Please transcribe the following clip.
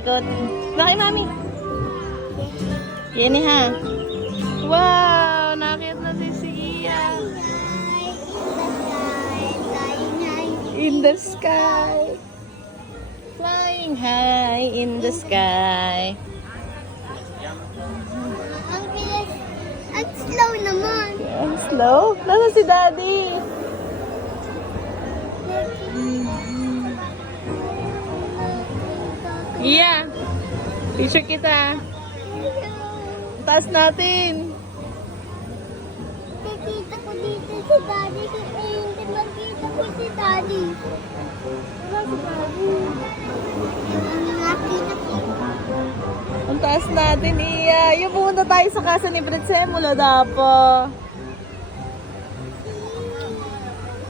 ikot. Bakit, mami? Yan ha. Wow! Nakit na si Iya. In the sky. Flying high in the sky. Ang bilis. Ang slow naman. Ang slow? Nasa si Daddy? Iya. Picture kita. Taas natin. Nakikita ko dito si Daddy. Kasi hindi makita ko si Daddy. Wala si Daddy. Nakita ko. Ang taas natin, Iya. Yung pumunta tayo sa casa ni Britsemo, Dapo.